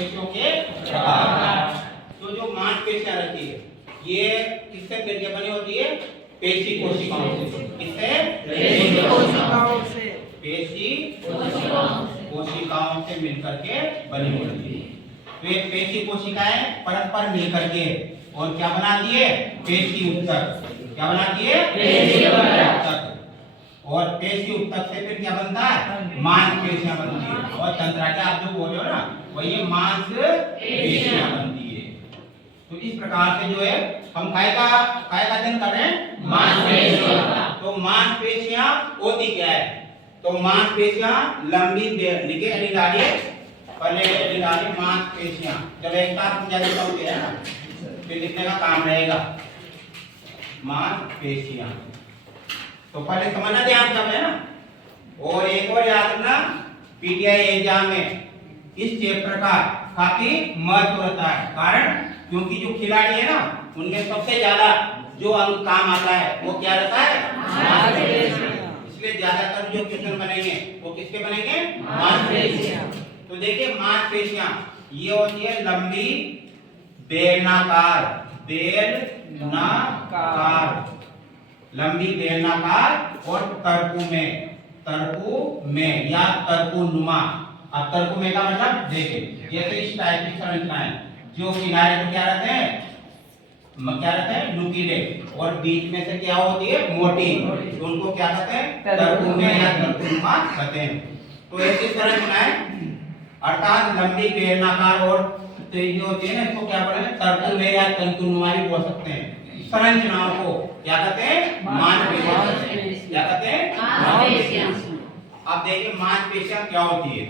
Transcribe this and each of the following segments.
मांसपेशियों के प्रकार। तो जो मांसपेशियां रहती है ये किससे मिलकर बनी होती है? पेशी कोशिकाओं से। किससे? पेशी कोशिकाओं से। पेशी कोशिकाओं से मिलकर के बनी होती है। तो ये पेशी कोशिकाएं परस्पर मिलकर के और क्या बनाती है? पेशी ऊतक। क्या बनाती है? पेशी ऊतक। और पेशी ऊतक से फिर क्या बनता है? मांसपेशियां बनती है। और तंत्रिका आप जो बोल रहे हो ना वही मांसपेशियां बनती है। तो इस प्रकार से जो है हम काय का अध्ययन कर रहे हैं? मांसपेशियां। तो मांसपेशियां होती क्या है? तो मांसपेशियां लंबी देर लिखे डालिए पहले डालिए मांसपेशियां। जब एक साथ समझा देता हूँ है ना फिर लिखने का काम रहेगा। मांसपेशियां तो पहले समझना ध्यान सब है ना। और एक और याद रखना पीटीआई एग्जाम में इस चैप्टर का काफी महत्व रहता है। कारण क्योंकि जो खिलाड़ी है ना उनमें सबसे ज्यादा जो अंग काम आता है वो क्या रहता है? मांसपेशियां। इसलिए ज्यादातर जो क्वेश्चन बनेंगे वो किसके बनेंगे? मांसपेशियां। तो देखिए मांसपेशियां ये होती है लंबी बेलनाकार लंबी बेलनाकार और तर्कु में या तर्कुनुमा। अब तर्कु में का मतलब देखिए जैसे इस टाइप की संरचना है जो किनारे पर क्या रहते हैं? नुकीले और बीच में से क्या होती है? मोटी। तो उनको क्या कहते हैं? तर्कु में या तर्कुनुमा कहते हैं। तो ऐसी संरचना है अर्थात लंबी बेलनाकार और तेजी होती है ना इसको क्या बोलेंगे? तर्कु में या तंतुनुमा भी बोल सकते हैं। संरचनाओं को क्या कहते हैं? मांसपेशियां। क्या कहते हैं? मांसपेशियां। अब देखिए मांसपेशियां क्या होती है?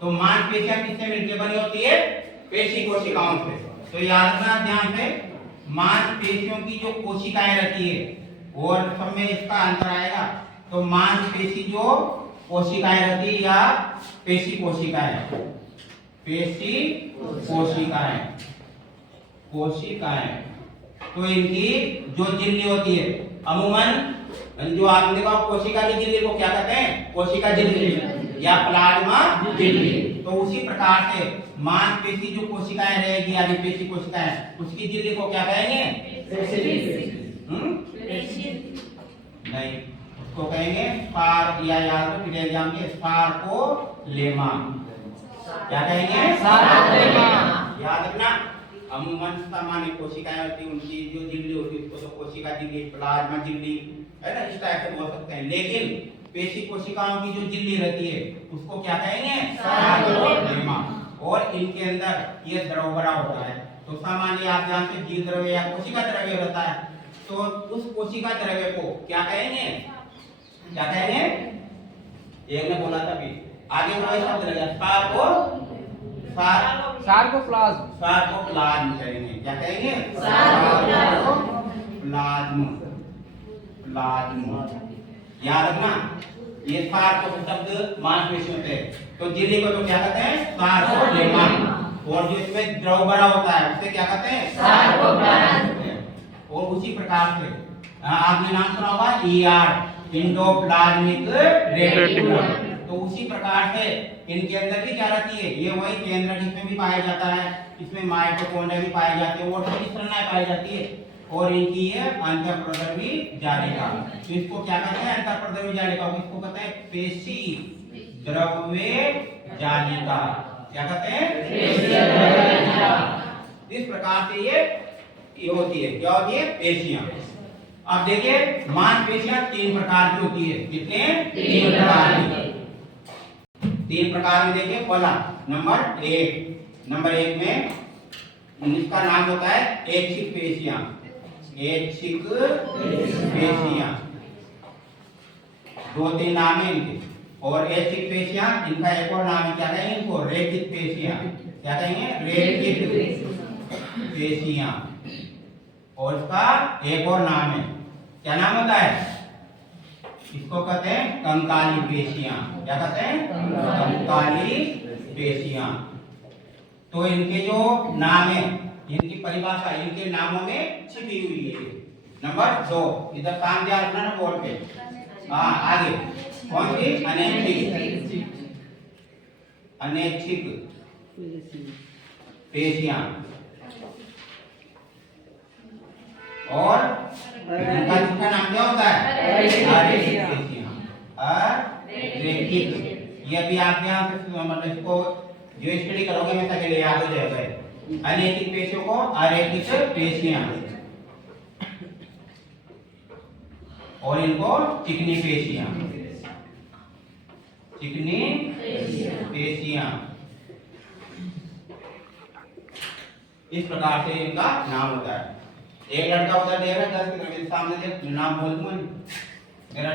तो मांसपेशियां किससे मिलकर बनी होती है? पेशी कोशिकाओं से। तो याद रखना ध्यान से मांसपेशियों की जो कोशिकाएं रहती है और सब में इसका अंतर आएगा। तो मांसपेशी जो कोशिकाएं रहती है या पेशी कोशिकाएं तो इनकी जो झिल्ली होती है अमूमन जो आपने देखा कोशिका की झिल्ली को क्या कहते हैं? कोशिका झिल्ली या प्लाज्मा झिल्ली। तो उसी प्रकार से मांसपेशी जो कोशिकाएं रहेगी यानी पेशी कोशिकाएं उसकी झिल्ली को क्या कहेंगे? नहीं उसको कहेंगे स्पार या याद रखिए एग्जाम के स्पार्कोलेमा। क्या कहेंगे? स्पार्कोलेमा। याद रखना अमूमन सामान्य कोशिकाएं होती है उनकी जो झिल्ली होती है उसको तो कोशिका झिल्ली प्लाज्मा झिल्ली है ना इस टाइप से बोल सकते हैं। लेकिन पेशी कोशिकाओं की जो झिल्ली रहती है उसको क्या कहेंगे? स्पार्कोलेमा। और इनके अंदर ये द्रव भरा होता है। तो सामान्य आप जानते हैं जीव द्रव्य या कोशिका द्रव्य रहता है। तो उस कोशिका द्रव्य को क्या कहेंगे? एक ने बोला था भी आगे वही शब्द लगा सार्कोप्लाज्म कहेंगे। क्या कहेंगे? प्लाज्म। याद रखना ये सार्को शब्द मांसपेशियों से। तो झिल्ली को तो क्या कहते हैं? सार्कोलेमा। और जो इसमें द्रव भरा होता है उसे क्या कहते हैं? सार्कोप्लाज्म। और उसी प्रकार से आपने नाम सुना होगा ईआर एंडोप्लाज्मिक रेटिकुलम। तो उसी प्रकार से इनके अंदर भी क्या रहती है? ये वही केंद्र जिसमें भी पाया जाता है। इसमें माइटोकॉन्ड्रिया भी पाए जाते हैं और सभी संरचनाएं पाई जाती है। और इनकी ये अंतःप्रद्रवी जालिका। तो इसको क्या कहते हैं? अंतःप्रद्रवी जालिका। इसको कहते हैं पेशी द्रव्य जालिका। क्या कहते हैं? पेशी द्रव्य जालिका। इस प्रकार से ये होती है। क्या होती है? पेशियां। अब देखिए मांसपेशियां 3 प्रकार की होती है। कितने? 3 प्रकार की। 3 प्रकार में देखिए पहला नंबर 1 में इसका नाम होता है ऐच्छिक पेशियां। दो 3 नाम है इनके। और ऐच्छिक पेशियां इनका एक और नाम है क्या कहेंगे इनको? रेखित पेशियां। क्या कहेंगे? रेखित पेशियां। और इसका एक और नाम है क्या नाम होता है? इसको कहते हैं कंकाली पेशियां। क्या कहते हैं? कंकाली पेशियां। तो इनके जो नाम है इनकी परिभाषा इनके नामों में छिपी हुई है। नंबर 2 इधर काम दिया रखना ना बोर्ड पे। आगे कौन सी? अनैच्छिक पेशियां और इनका दूसरा नाम क्या होता है? अरेखित पेशियां। अरेखित, ये भी आप यहाँ से मतलब इसको जो स्टडी करोगे हमेशा के लिए याद हो जाएगा। अनैतिक पेशियों को अरेखित पेशियां और इनको चिकनी पेशियां। चिकनी पेशियां, इस प्रकार से इनका नाम होता है। एक लड़का उधर देख रहा है 10 के सामने देख, नाम बोल दूंगा मेरा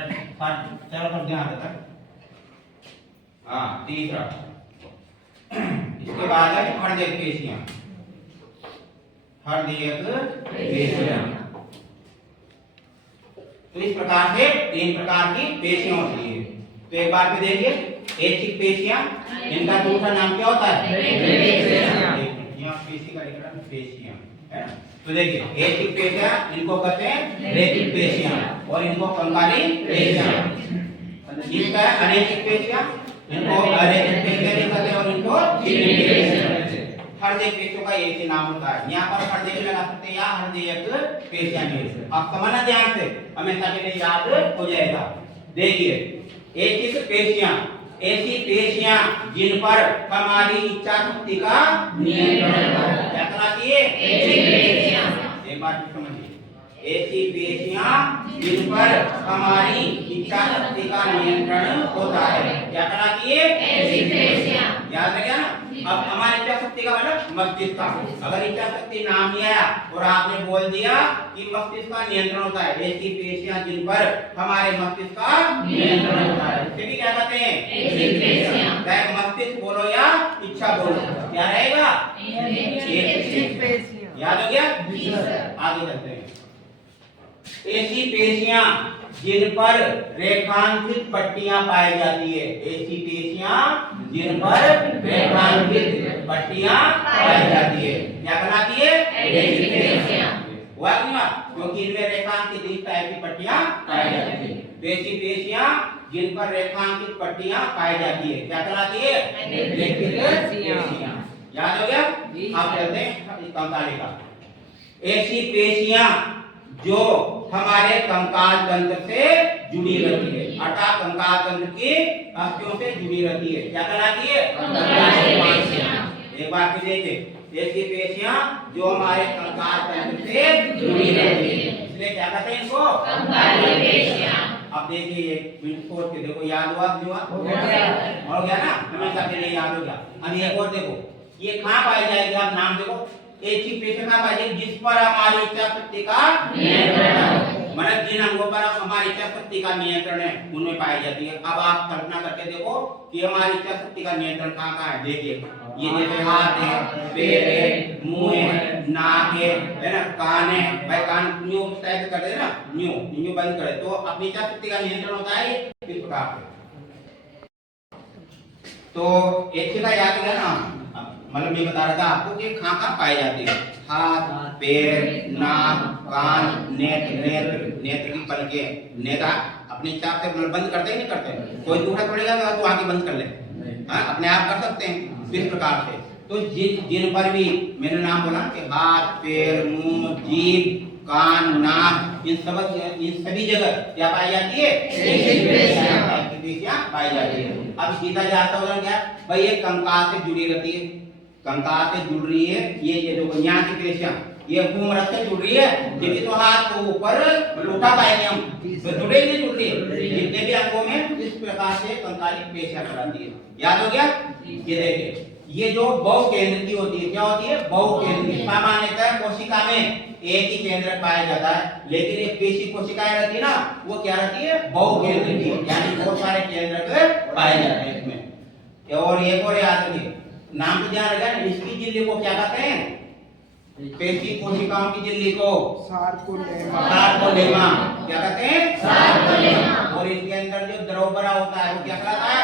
चलो सब ध्यान देता है। हाँ, तीसरा इसके बाद है हृदय पेशियां। हृदय पेशियां, तो इस प्रकार से 3 प्रकार की पेशियां होती है। तो एक बार फिर देखिए, ऐच्छिक पेशियां, इनका दूसरा नाम क्या होता है? यहाँ पेशी का लिख रहा है पेशियां, है ना। तो देखिए, ऐच्छिक पेशियां इनको कहते हैं रैखिक पेशियां और इनको कंकाली पेशियां। इसका अनैच्छिक पेशियां इनको अरैखिक पेशियां कहते हैं और इनको चिकनी पेशियां। हृदय पेशियों का एक ही नाम होता है। यहाँ पर हृदय भी लगा सकते हैं या हृदयक पेशियां भी। आप समझना ध्यान से, हमेशा के लिए याद हो जाएगा। देखिए, ऐच्छिक पेशियां ऐसी पेशियां जिन पर हमारी इच्छा शक्ति का नियंत्रण हो। क्या कहलाती है? ऐच्छिक पेशियां। एक बात समझिए, ऐसी पेशियां जिन पर हमारी इच्छा शक्ति का नियंत्रण होता है, क्या कहलाती है? ऐच्छिक पेशियां। याद रखिए ना। अब हमारी इच्छा शक्ति का मतलब मस्तिष्क का। अगर इच्छा शक्ति नाम नहीं आया और आपने बोल दिया कि मस्तिष्क का नियंत्रण होता है, ऐसी पेशियां जिन पर हमारे मस्तिष्क का नियंत्रण होता है, इसे भी क्या कहते हैं? ऐच्छिक पेशियां। चाहे मस्तिष्क बोलो या इच्छा बोलो, क्या रहेगा? ऐच्छिक पेशियां। याद हो गया? आगे चलते हैं। ऐसी पेशियां जिन पर रेखांकित पट्टियां पाई जाती है। ऐसी पेशियां जिन पर रेखांकित पट्टियां पाई जाती है, क्या कहलाती है? ऐच्छिक पेशियां। हुआ कि नहीं? क्योंकि इनमें रेखांकित इस टाइप की पट्टियां पाई जाती है। ऐसी पेशियां जिन पर रेखांकित पट्टियां पाई जाती है, क्या कहलाती है? ऐच्छिक पेशियां। याद हो गया? आप चलते हैं इस कंकाली का। ऐसी पेशियां जो हमारे कंकाल तंत्र से जुड़ी रहती है, अर्थात कंकाल तंत्र की अस्थियों से जुड़ी रहती है, क्या कहलाती है? कंकाली पेशियां। एक बार फिर देखिए, ऐसी पेशियां जो हमारे कंकाल तंत्र से जुड़ी रहती है, इसलिए क्या कहते हैं इनको? कंकाली पेशियां। अब देखिए, ये मिनट सोच के देखो, याद हुआ कि हुआ? हो गया ना, हमेशा के लिए याद हो गया। अब एक और देखो, ये कहाँ पाई जाएगी? आप नाम देखो, ऐच्छिक पेशियां कहाँ पाई जाएगी? जिस पर हमारी इच्छा शक्ति का नियंत्रण है, मतलब जिन अंगों पर हमारी इच्छा शक्ति का नियंत्रण है उनमें पाई जाती है। अब आप कल्पना करके देखो कि हमारी इच्छा शक्ति का नियंत्रण कहाँ कहाँ है। देखिए, ये जैसे हाथ है, पैर है, मुंह है, नाक है ना, कान है। भाई कान न्यू टाइप कर दे ना, न्यू बंद करे तो अपनी इच्छा शक्ति का नियंत्रण होता है इस प्रकार से। तो ऐच्छिक का याद किया ना, मतलब मैं बता रहा था आपको कि कहाँ कहाँ पाई जाती है। हाथ, पैर, नाक, कान, नेत्र की पलकें। नेत्र अपनी इच्छा से बंद करते ही नहीं करते, कोई दूसरा पड़ेगा तो आगे बंद कर ले, अपने आप कर सकते हैं इस प्रकार से। तो जिन पर भी मैंने नाम बोला कि हाथ, पैर, मुंह, जीभ, कान, नाक, इन सभी जगह क्या पाई जाती है? ऐच्छिक पेशियां पाई जाती है। अब सीधा जाता होगा क्या भाई, ये कंकाल से जुड़ी रहती है, कंकाल से जुड़ रही है। ये जो यहाँ की पेशियां ये भूमरस से जुड़ रही है, जबकि तो हाथ को ऊपर उठा पाएंगे हम, तो जुड़े नहीं जुड़ रही है। जितने भी अंगों में इस प्रकार से कंकालिक पेशियां कराती है। याद हो गया? ये देखिए, ये जो बहु केंद्र की होती है, क्या होती है? बहु केंद्र। सामान्यतः कोशिका में एक ही केंद्र पाया जाता है, लेकिन एक पेशी कोशिकाएं रहती है ना, वो क्या रहती है? बहु केंद्र की, यानी बहुत सारे केंद्र पाए जाते हैं इसमें। और एक और याद रखिए, नाम तो ध्यान रखना, इसकी झिल्ली को क्या कहते हैं? पेशी कोशिकाओं की झिल्ली को सार्कोलेमा। क्या कहते हैं? सार्कोलेमा। और इनके अंदर जो द्रव भरा होता है वो क्या कहलाता है?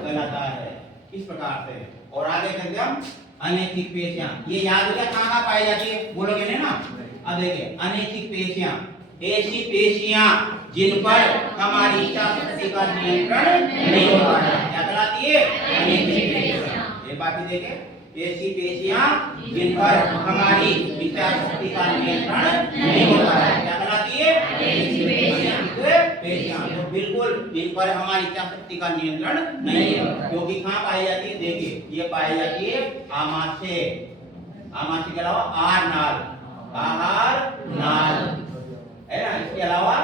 कहलाता है। इस प्रकार से। और आगे चलते हम अनैच्छिक पेशियां। ये याद हो गया कहाँ कहाँ पाई जाती है, बोलोगे नहीं ना? अब देखिए, अनैच्छिक पेशियां ऐसी पेशियां जिन पर हमारी इच्छा शक्ति का नियंत्रण नहीं होता है, क्या कहलाती है? अनैच्छिक पेशियां। एक बात देखें, ऐसी पेशियां जिन पर हमारी इच्छा शक्ति का नियंत्रण नहीं होता है। क्या कहलाती है? पेशियां। तो बिल्कुल इन पर हमारी इच्छा शक्ति का नियंत्रण नहीं है, क्योंकि कहाँ पाई जाती है? देखिए, ये पाई जाती है आमाशय, आमाशय के अलावा आहार नाल, आहार नाल है ना। इसके अलावा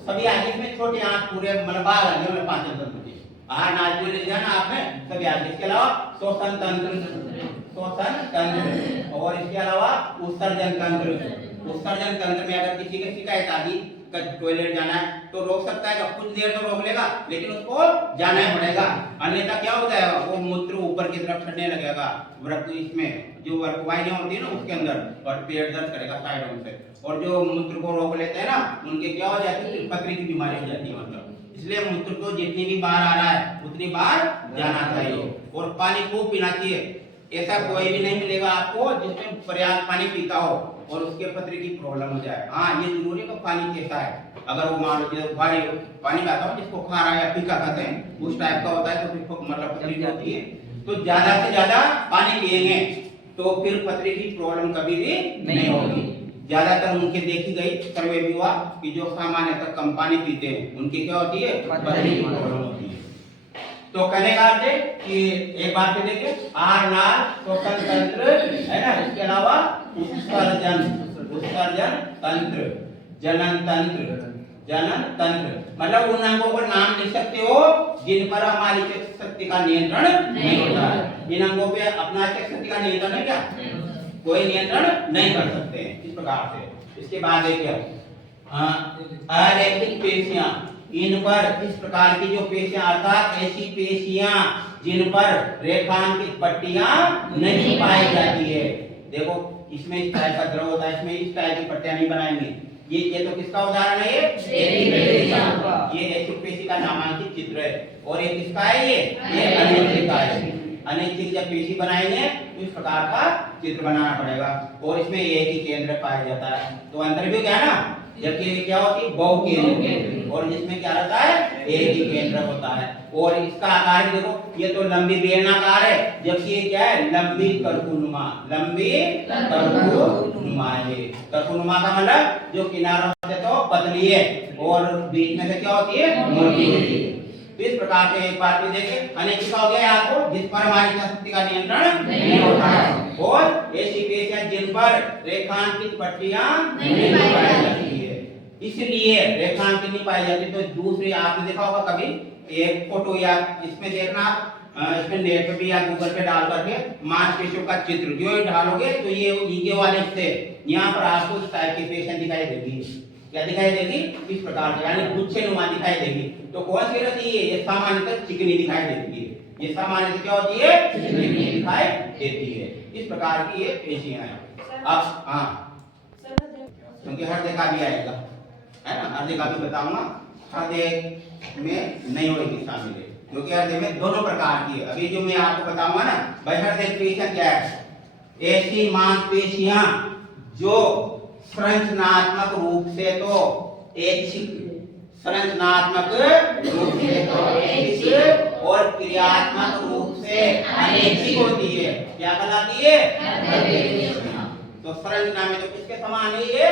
सभी आगे में छोटे आंत पूरे मनबाग अंगों में पाचन तंत्र की आहार नाल जो ले जाना आपने सभी आगे। इसके अलावा श्वसन तंत्र, श्वसन तंत्र, और इसके अलावा उत्सर्जन तंत्र। उत्सर्जन तंत्र में अगर किसी की शिकायत आ गई टॉयलेट जाना है तो रोक सकता है, कुछ देर तो रोक लेगा, लेकिन उसको जाना ही पड़ेगा, अन्यथा क्या होता है? वो मूत्र ऊपर की तरफ चढ़ने लगेगा, इसमें जो वाहिनियां होती है ना उसके अंदर, और पेट दर्द करेगा साइडों से। और जो मूत्र को रोक लेते हैं ना उनके क्या हो जाती है? पथरी की बीमारी हो जाती है। मतलब इसलिए मूत्र को जितनी भी बार आ रहा है उतनी बार जाना चाहिए, और पानी खूब पीना चाहिए। ऐसा कोई भी नहीं मिलेगा आपको जिसमें पर्याप्त पानी पीता हो और उसके पथरी की प्रॉब्लम हो जाए। हाँ, ये जरूरी है कि पानी कैसा है। अगर वो मान लो भारी पानी आता हो जिसको खारा या फीका कहते हैं उस टाइप का होता है तो फिर मतलब पथरी होती है। तो ज्यादा से ज्यादा पानी पिएंगे तो फिर पथरी की प्रॉब्लम कभी भी नहीं होगी। ज्यादातर उनके देखी गई सर्वे भी हुआ कि जो सामान्य तक कम पानी पीते हैं उनकी क्या होती है? पथरी की प्रॉब्लम होती है। तो कहने का अर्थ है कि एक बात पे देखिए, आहार नाल, श्वसन तंत्र है ना, इसके अलावा उत्सर्जन, उत्सर्जन तंत्र, जनन तंत्र, जनन तंत्र, मतलब उन अंगों पर नाम लिख सकते हो जिन पर हमारी शक्ति का नियंत्रण नहीं होता है। इन अंगों पे अपना शक्ति का नियंत्रण है क्या? कोई नियंत्रण नहीं कर सकते हैं इस प्रकार से। इसके बाद देखिए अरेखित पेशियां, इन पर इस प्रकार की जो पेशियां अर्थात ऐसी पेशियां जिन पर रेखांकित पट्टियां नहीं पाई जाती है। देखो इसमें इस टाइप का द्रव होता है, इसमें इस टाइप की पट्टियां नहीं बनाएंगे। ये तो किसका उदाहरण है? ये ऐच्छिक पेशी का नामांकित चित्र है। और ये किसका है? ये अनैच्छिक का है। अनैच्छिक जब पेशी बनाएंगे तो इस प्रकार का चित्र बनाना पड़ेगा, और इसमें एक ही केंद्र पाया जाता है। तो अंतर भी क्या है ना, जबकि क्या होती है? बहु केंद्र, और जिसमें क्या रहता है? एक ही केंद्र होता है। और इसका आकार देखो, ये तो लंबी बेलनाकार है, जबकि ये क्या है? लंबी कर्कुनुमा, लंबी कर्कुनुमा है। कर्कुनुमा का मतलब जो किनारों से तो पतली है और बीच में से क्या होती है? मोटी होती है। इस प्रकार से एक बात भी देखें, अनैच्छिक हो गया आपको जिस पर हमारी शक्ति का नियंत्रण नहीं होता है, और ऐसी पेशियां जिन पर रेखांकित पट्टियां नहीं पाई जाती है। इसलिए रेखांकित नहीं पाई जाती। तो दूसरी आपने देखा होगा कभी एक फोटो या इसमें देखना, इसमें नेट पे भी या गूगल पे डाल करके मांसपेशियों का चित्र जो डालोगे तो ये वाले हिस्से यहाँ पर आपको इस टाइप की पेशियां दिखाई देगी। क्या दिखाई देगी? इस प्रकार की, यानी गुच्छे नुमा दिखाई देगी। तो कौन सी रहती है? ये सामान्यतः चिकनी दिखाई देती है। ये सामान्यतः क्या होती है? चिकनी दिखाई देती है। इस प्रकार की ये पेशियां हैं। अब हाँ, क्योंकि हृदय का भी आएगा है ना, हृदय का भी बताऊंगा। हृदय में नहीं होगी शामिल है, क्योंकि हृदय में दोनों प्रकार की है। अभी जो मैं आपको बताऊंगा ना भाई, हृदय पेशियां क्या है? ऐसी मांसपेशियां जो संरचनात्मक रूप से तो ऐच्छिक, संरचनात्मक रूप से तो ऐच्छिक और क्रियात्मक रूप से अनैच्छिक होती है। क्या कहलाती है? तो संरचना में तो किसके समान है? ये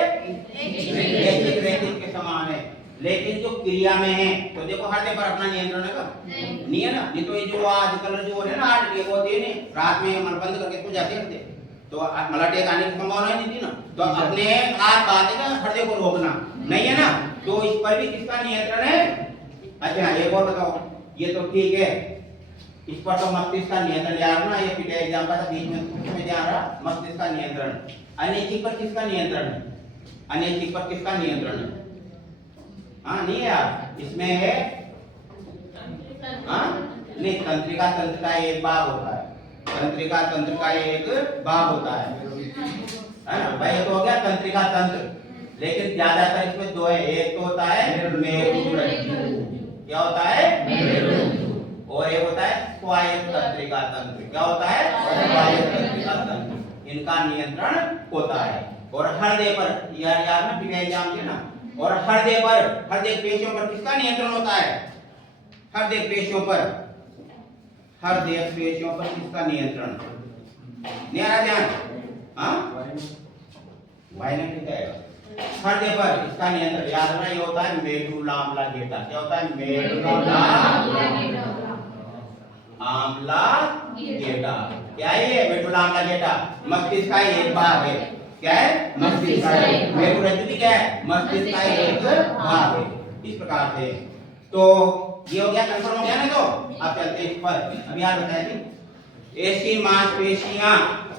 ऐच्छिक रेखिक के समान है। लेकिन जो क्रिया में है तो देखो हृदय पर अपना नियंत्रण है का? नहीं है ना। ये तो ये जो आजकल जो है ना हार्ट अटैक होती है, रात में मन बंद करके सो जाते हैं तो मतलब अटैक आने की संभावना नहीं थी ना। तो अपने आप बात है ना, हृदय को रोकना नहीं है ना। तो इस पर भी किसका नियंत्रण है? अच्छा एक और बताओ, ये तो ठीक है, इस पर तो मस्तिष्क का नियंत्रण यार ना, ये पिछले एग्जाम का था बीच में ध्यान रहा, मस्तिष्क का नियंत्रण। अनैच्छिक पर किसका नियंत्रण है? अनैच्छिक पर किसका नियंत्रण है? हाँ नहीं यार, इसमें है हाँ नहीं, तंत्रिका तंत्र का एक भाग होता है, तंत्रिका तंत्र का एक भाग होता है ना भाई। तो हो गया तंत्रिका तंत्र, लेकिन ज्यादातर इसमें दो है। एक तो होता है मेरुरज्जु, क्या होता है? मेरुरज्जु। और एक होता है स्वायत्त तंत्रिका तंत्र। क्या होता है? स्वायत्त तंत्रिका तंत्र। इनका नियंत्रण होता है। और हृदय पर यार ना पिछले एग्जाम के ना, और हृदय पर, हृदय पेशियों पर किसका नियंत्रण होता है? हृदय पेशियों पर, हृदय पेशियों पर किसका नियंत्रण? नहीं आ रहा ध्यान? हाँ वायलेंट क्या है? हृदय पर इसका नियंत्रण याद रखना, ये होता है मेडुला ऑब्लांगेटा। क्या होता है? Medulla oblongata. क्या है ये? मेडुला ऑब्लांगेटा मस्तिष्क का एक भाग है। क्या है? मस्तिष्क का मेरुरज्जु क्या है? मस्तिष्क का एक भाग है। इस प्रकार से तो ये हो गया, कंफर्म हो गया ना? तो आप चलते हैं इस पर। अब याद बताया कि ऐसी मांसपेशियां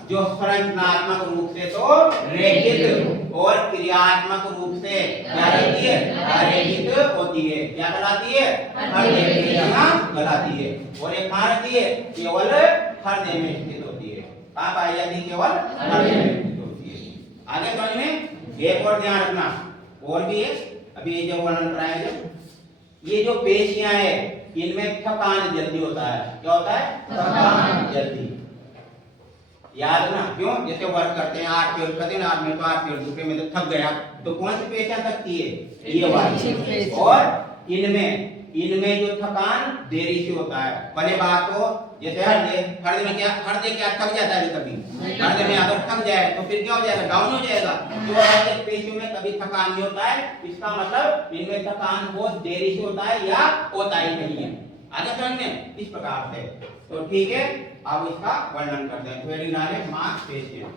जो संरचनात्मक रूप से तो रेखित और क्रियात्मक रूप से क्या रहती है? अरेखित होती है। क्या कहलाती है? अरेखियां कहलाती है। और एक कहाँ रहती है? केवल हृदय में स्थित होती है। कहाँ पाई जाती है? केवल हृदय में स्थित होती है। आगे समझ में एक और ध्यान रखना और भी है। अभी ये जो वर्णन कराया जब ये जो पेशियां है इनमें थकान जल्दी होता है। क्या होता है? थकान जल्दी। याद ना? क्यों? जैसे वर्क करते हैं 8 पीरियड करते हैं, 8 मिनट 8 पीरियड दूसरे में तो थक गया, तो कौन सी पेशियां थकती है? ये वाली। और इनमें जो थकान देरी से होता है। पहले बात तो जैसे हृदय में क्या थक जाता है कभी? हृदय में अगर थक जाए तो फिर क्या हो जाएगा? डाउन हो जाएगा। तो हृदय पेशियों में कभी थकान नहीं होता है। इसका मतलब इनमें थकान बहुत देरी से होता है या होता ही नहीं है। आगे समझ में? इस प्रकार से तो ठीक है। अब इसका वर्णन करते हैं। मांसपेशियां